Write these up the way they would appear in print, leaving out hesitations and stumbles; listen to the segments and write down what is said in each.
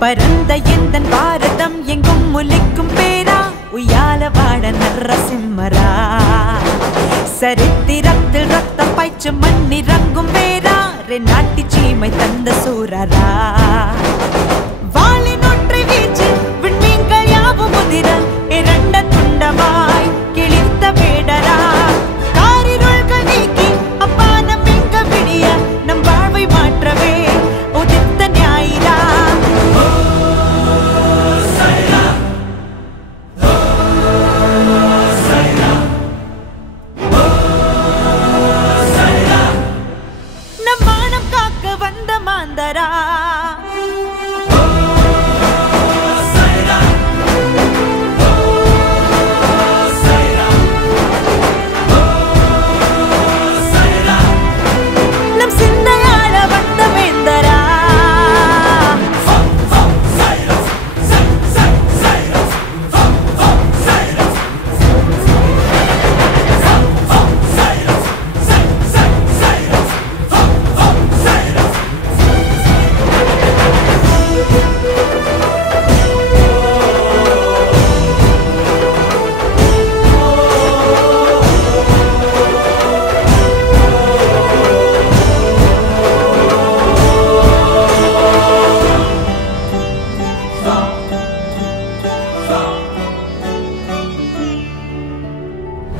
பரந்த எந்தன் பாரதம் எங்கும் முலிக்கும் பேரா உய்யால வாட நரசிம்மரா சரித்திரத்தில் ரத்தம் பாய்ச்சு மண்ணிறங்கும் பேரா நாட்டி சீமை தந்த சூரரா வாளினொற்றை வீச்சு விண்மீன்கள் யாவும் முதிர இரண்ட துண்டமாய் கிழித்த வேடரா காரிருள்கள் நீக்கி அப்பா நம் எங்க விடிய நம் வாழ்வை மாற்றவே உதித்த ஞாயிறா நம் மானம் காக்க வந்த மாந்தரா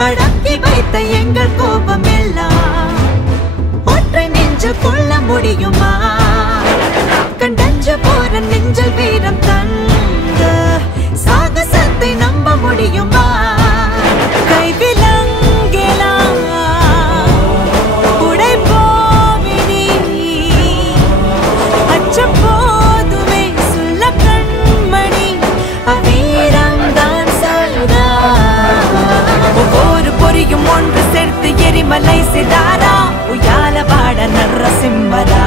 அடக்கி வைத்த எங்கள் கோபம் எல்லாம் ஒற்றை நெஞ்சில் கொள்ள முடியுமா கண்டஞ்ச போற நெஞ்சல் வீரம் தந்த சாகசத்தை நம்ப முடியுமா கைவிலங்கெல்லாம் உடைப்போமினி அச்சம் போதுமே சொல்ல கண்மணி அவீரம் தான் சொல்றா ஒவ்வொரு பொறியும் ஒன்று சேர்த்து எரிமலை சிதாரா உய்யால வாட நரசிம்மரா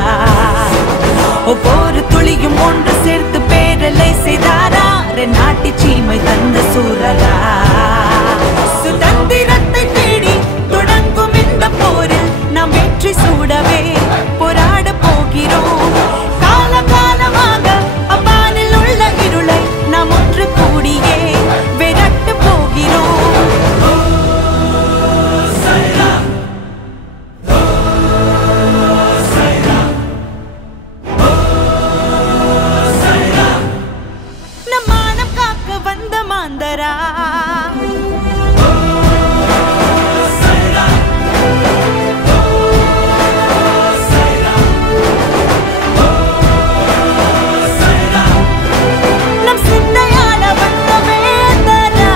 ஒவ்வொரு துளியும் ஒன்று சேர்த்து பேரலை செய்தாரா நாட்டி சீமை தந்த சூரரா சுதந்திரத்தை தேடி தொடங்கும் இந்த போரில் நாம் வெற்றி சூடவே போராட போகிறோம் கால காலமாக அப்பாலில் உள்ள இருளை நாம் ஒன்று கூடியே விரட்டு போகிறோம் வந்த மாந்தரா நம் சிந்தையால வந்த வேந்தரா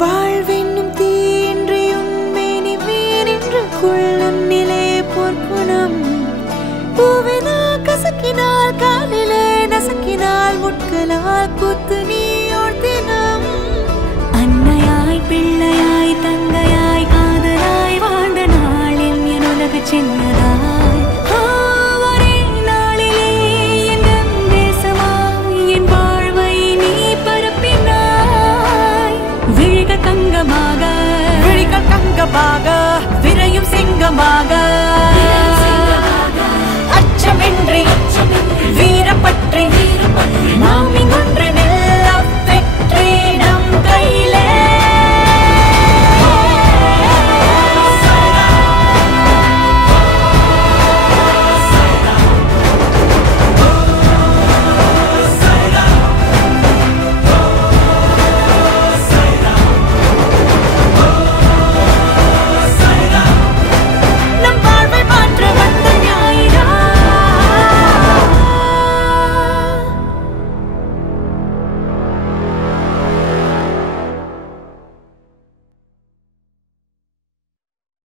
வாழ்வென்னும் தீயின்றி உண்மேனி வேறென்று கொள்ளும் நிலை பொற்குணம் பூவினா கசக்கினால் காலிலே நசக்கினால் முட்களால் குத்து நீ ஓர்த்தினம் அன்னையாய் பிள்ளையாய் தங்கையாய் காதலாய் வாழ்ந்த நாளில் என் உலகு சின்னதாய் ஒரே நாளிலே என் தேசமாய் என் வாழ்வை நீ பரப்பினாய் விழிகள் தங்கமாக விரையும் சிங்கமாக